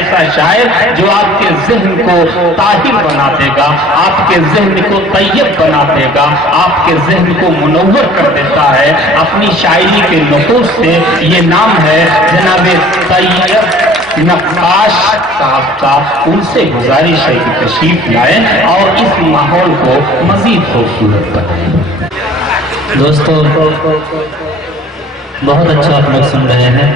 ایسا شاعر جو آپ کے ذہن کو طاہر بنا دے گا، آپ کے ذہن کو طیب بنا دے گا، آپ کے ذہن کو منور کر دیتا ہے اپنی شاعری کے نقوش سے۔ یہ نام ہے جناب طیب نقاش صاحب کا۔ ان سے گزارش ہے کہ تشریف لائیں اور اس ماحول کو مزید خوبصورت بنائیں۔ دوستو بہت اچھا آپ لوگ سن رہے ہیں،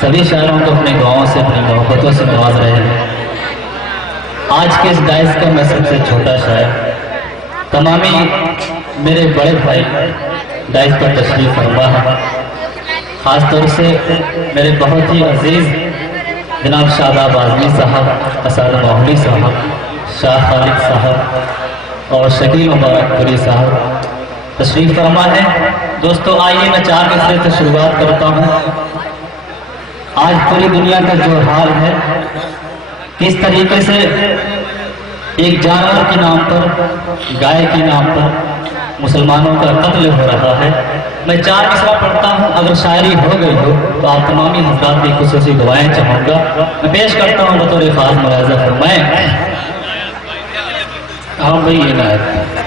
سبھی شاعروں کو اپنے دعاؤں سے اپنی محبتوں سے نواز رہے ہیں۔ آج کے اس دائز کا میں سب سے چھوٹا شاعر، تمامی میرے بڑے بھائی دائز پر تشریف فرما ہے، خاص طور سے میرے بہت ہی عزیز جناب شاداب اعظمی صاحب، اسد ماحولی صاحب، شاہ خالد صاحب اور شکیل مبارک پوری صاحب تشریف فرما ہے۔ دوستو آئیے میں 4 مصرے سے شروعات کرتا ہوں۔ آج پوری دنیا کا جو حال ہے، کس طریقے سے ایک جانور کے نام پر، گائے کے نام پر مسلمانوں کا قتل ہو رہا ہے، میں 4 مصرع پڑھتا ہوں، اگر شاعری ہو گئی ہو تو آپ تمامی حضرات کی خصوصی دعائیں چاہوں گا۔ میں پیش کرتا ہوں بطور خاص ملاحظہ فرمائیں۔ ہاں بھئی عنایت۔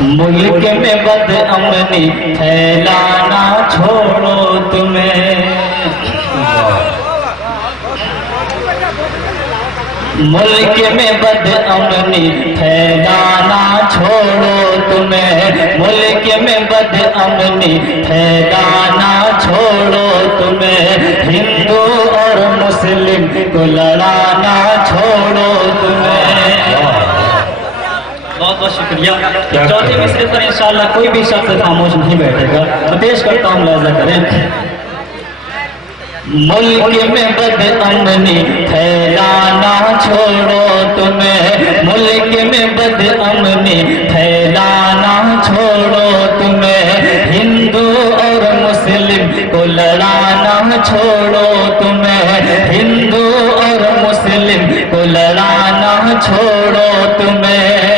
ملک میں بد امنی پھیلانا چھوڑو تمہیں، ملک میں بد امنی پھیلانا چھوڑو تمہیں، ملک میں بد امنی پھیلانا چھوڑو تمہیں، ہندو اور مسلم کو لڑانا چھوڑو تمہیں۔ بہت بہت شکریہ۔ چوتھے مصرے پر انشاءاللہ کوئی بھی شخص خاموش نہیں بیٹھے گا، میں پیش کرتا ہوں، ملاحظہ کریں۔ ملک میں بد امنی پھیلانا چھوڑو تمہیں، ملک میں بد امنی پھیلانا چھوڑو تمہیں، ہندو اور مسلم کو لڑانا چھوڑو تمہیں، ہندو اور مسلم کو لڑانا چھوڑو تمہیں۔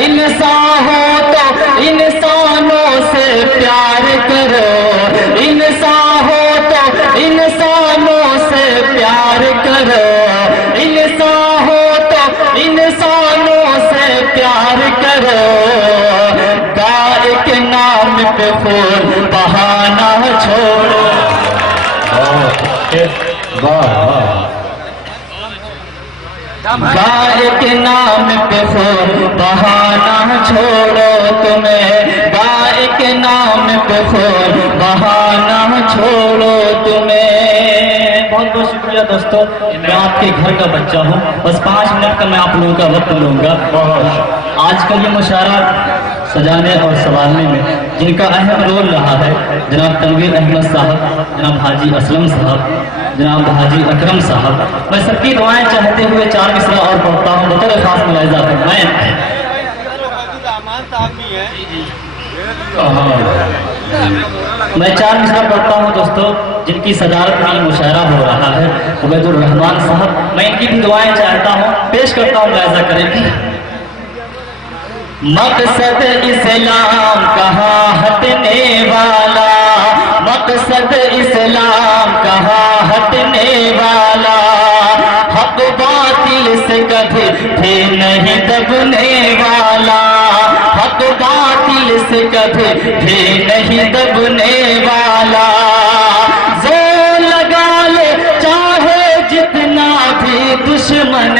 انسان ہو تو انسانوں سے پیار کرو، انسان ہو تو انسانوں سے پیار کرو، انسان ہو تو انسانوں سے پیار کرو، گائے کے نام پہ خون بہانا چھوڑو۔ گائے کے نام پہ خون بہانا چھوڑو تمہیں، گائے کے نام پہ خون بہانا چھوڑو تمہیں۔ بہت بہت شکریہ دوستو، میں آپ کے گھر کا بچہ ہوں، بس 5 منٹ کا میں آپ لوگوں کا وقت لوں گا۔ آج کا یہ مشاعرہ سجانے اور سنوارنے میں جن کا اہم رول رہا ہے جناب تنویر احمد صاحب، جناب حاجی اسلم صاحب، جناب حاجی اکرم صاحب، میں سب کی دعائیں چاہتے ہوئے 4 مصرع اور پڑھتا ہوں، بطور خاص ملاحظہ فرمائیں۔ میں 4 مصرع پڑھتا ہوں دوستو، جن کی صدارت میں یہ مشاعرہ ہو رہا ہے عبید الرحمان صاحب، میں ان کی بھی دعائیں چاہتا ہوں، پیش کرتا ہوں، ملاحظہ کریں۔ مقصد اسلام کہاں ہٹنے والا، مقصد اسلام کہاں ہٹنے والا، حق باطل سے کبھی بھی نہیں دبنے والا، حق باطل سے کبھی بھی نہیں دبنے والا، زور لگا لے چاہے جتنا بھی دشمن،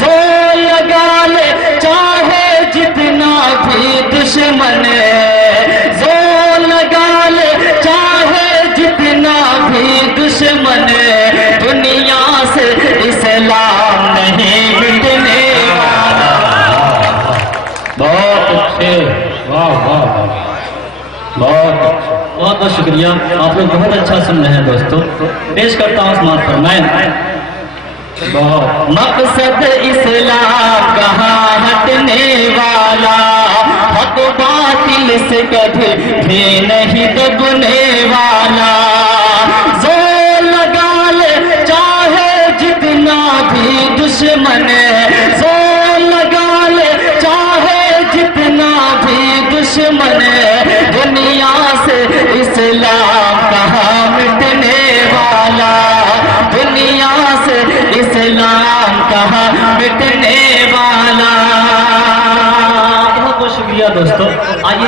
زور لگا لے چاہے جتنا بھی دشمن، زور لگا لے چاہے جتنا بھی دشمن، دنیا سے اسلام نہیں مٹنے والا۔ بہت اچھے، واہ واہ، بہت اچھے، بہت بہت شکریہ، آپ لوگ بہت اچھا سن رہے ہیں دوستو، پیش کرتا ہوں سماعت فرمائیں۔ مقصد اسلام کہاں ہٹنے والا، حق باطل سے کبھی بھی نہیں دبنے والا، زور لگا لے چاہے جتنا بھی دشمن، زور لگا لے چاہے جتنا بھی دشمن، دنیا سے اسلام کہاں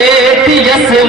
ATS